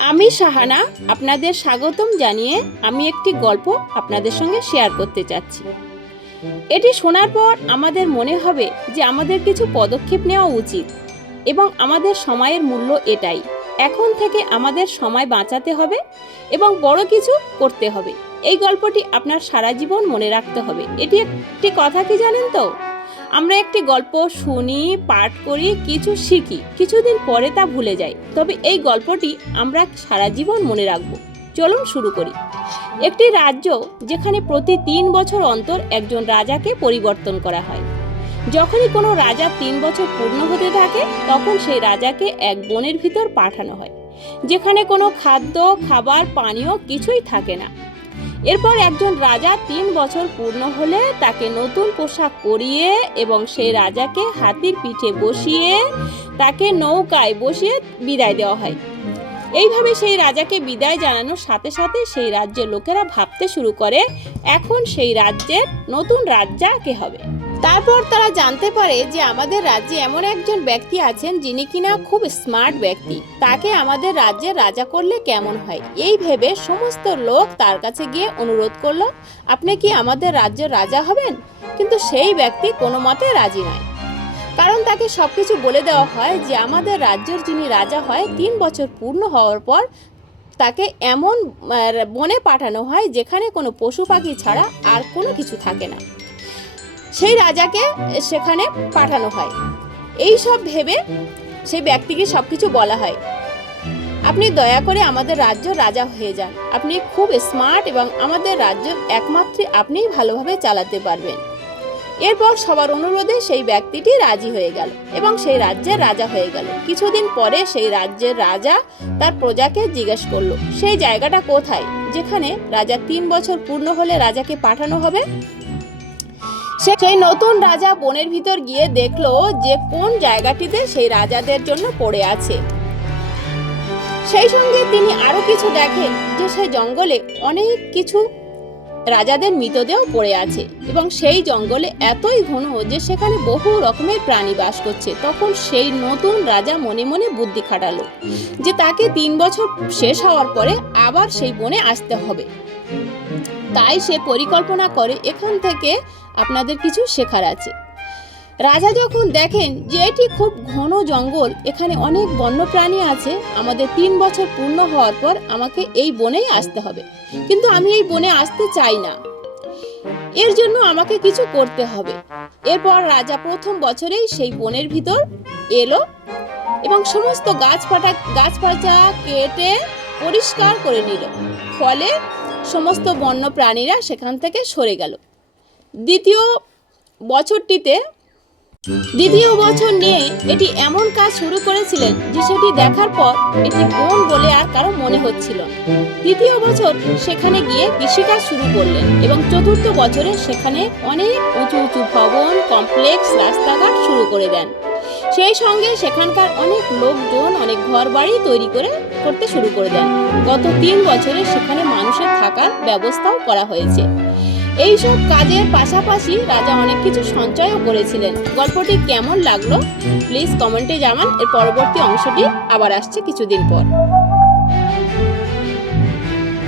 আমি সাহানা, আপনাদের স্বাগতম জানিয়ে আমি একটি গল্প আপনাদের সঙ্গে শেয়ার করতে চাচ্ছি এটি শোনার পর আমাদের মনে হবে যে আমাদের কিছু পদক্ষেপ নেওয়া উচিত এবং আমাদের সময়ের মূল্য এটাই। এখন থেকে আমাদের সময় বাঁচাতে হবে এবং বড় কিছু করতে হবে। এই গল্পটি আপনার সারা জীবন মনে রাখতে হবে। এটি একটি কথা কি জানেন তো? আমরা একটি গল্প শুনি, পাঠ করি, কিছু শিখি, কিছুদিন পরে তা ভুলে যাই। তবে এই গল্পটি আমরা সারা জীবন মনে রাখব। চলুন শুরু করি। একটি রাজ্য যেখানে প্রতি তিন বছর অন্তর একজন রাজাকে পরিবর্তন করা হয়। যখনই কোনো রাজা তিন বছর পূর্ণ হতে থাকে, তখন সেই রাজাকে এক বনের ভিতর পাঠানো হয়, যেখানে কোনো খাদ্য, খাবার, পানীয় কিছুই থাকে না। এরপর একজন রাজা তিন বছর পূর্ণ হলে তাকে নতুন পোশাক পরিয়ে এবং সেই রাজাকে হাতির পিঠে বসিয়ে তাকে নৌকায় বসিয়ে বিদায় দেওয়া হয়। এইভাবে সেই রাজাকে বিদায় জানানোর সাথে সাথে সেই রাজ্যের লোকেরা ভাবতে শুরু করে, এখন সেই রাজ্যের নতুন রাজা কে হবে? তারপর তারা জানতে পারে যে আমাদের রাজ্যে এমন একজন ব্যক্তি আছেন যিনি কিনা খুব স্মার্ট ব্যক্তি। তাকে আমাদের রাজ্যে রাজা করলে কেমন হয়? এই ভেবে সমস্ত লোক তার কাছে গিয়ে অনুরোধ করল, আপনি কি আমাদের রাজ্যের রাজা হবেন? কিন্তু সেই ব্যক্তি কোনো মতে রাজি নয়। কারণ তাকে সব কিছু বলে দেওয়া হয় যে আমাদের রাজ্যের যিনি রাজা হয়, তিন বছর পূর্ণ হওয়ার পর তাকে এমন বনে পাঠানো হয় যেখানে কোনো পশু পাখি ছাড়া আর কোনো কিছু থাকে না। সেই রাজাকে সেখানে পাঠানো হয়। এই সব ভেবে সেই ব্যক্তিকে সব কিছু বলা হয়। আপনি দয়া করে আমাদের রাজ্য রাজা হয়ে যান। আপনি খুব স্মার্ট এবং আমাদের রাজ্য একমাত্র আপনিই ভালোভাবে চালাতে পারবেন। এরপর সবার অনুরোধে সেই ব্যক্তিটি রাজি হয়ে গেল এবং সেই রাজ্যের রাজা হয়ে গেল। কিছুদিন পরে সেই রাজ্যের রাজা তার প্রজাকে জিজ্ঞেস করল, সেই জায়গাটা কোথায়? যেখানে রাজা তিন বছর পূর্ণ হলে রাজাকে পাঠানো হবে? সেই নতুন রাজা বনের ভিতর গিয়ে দেখল যে কোন জায়গাটিতে সেই রাজাদের জন্য পড়ে আছে। সেই সঙ্গে তিনি আরও কিছু দেখেন যে সেই জঙ্গলে অনেক কিছু রাজাদের মৃতদেহ পড়ে আছে এবং সেই জঙ্গলে এতই ঘন যে সেখানে বহু রকমের প্রাণী বাস করছে। তখন সেই নতুন রাজা মনে মনে বুদ্ধি খাটালো যে তাকে তিন বছর শেষ হওয়ার পরে আবার সেই বনে আসতে হবে। তাই সে পরিকল্পনা করে এখান থেকে আপনাদের কিছু শেখার আছে। রাজা যখন দেখেন যে এটি খুব ঘন জঙ্গল, এখানে অনেক বন্যপ্রাণী আছে, আমাদের তিন বছর পূর্ণ হওয়ার পর আমাকে এই বনেই আসতে হবে। কিন্তু আমি এই বনে আসতে চাই না। এর জন্য আমাকে কিছু করতে হবে। এরপর রাজা প্রথম বছরেই সেই বনের ভিতর এলো এবং সমস্ত গাছপাটা গাছপাচা কেটে পরিষ্কার করে নিল। ফলে সমস্ত বন্য প্রাণীরা সেখান থেকে সরে গেল দ্বিতীয় বছরটিতে, দ্বিতীয় বছর নিয়ে এটি এমন কাজ শুরু করেছিলেন যে সেটি দেখার পর এটি বন বলে আর কারও মনে হচ্ছিল। তৃতীয় বছর সেখানে গিয়ে কৃষিকাজ শুরু করলেন এবং চতুর্থ বছরে সেখানে অনেক উঁচু উঁচু ভবন, কমপ্লেক্স, রাস্তাঘাট শুরু করে দেন সেই সঙ্গে সেখানকার অনেক লোকজন, অনেক ঘর বাড়ি তৈরি করে করতে শুরু করে দেন। গত তিন বছরে সেখানে মানুষের থাকার ব্যবস্থাও করা হয়েছে। এইসব কাজের পাশাপাশি রাজা অনেক কিছু সঞ্চয়ও করেছিলেন। গল্পটি কেমন লাগল? প্লিজ কমেন্টে জানান। এর পরবর্তী অংশটি আবার আসছে কিছুদিন পর।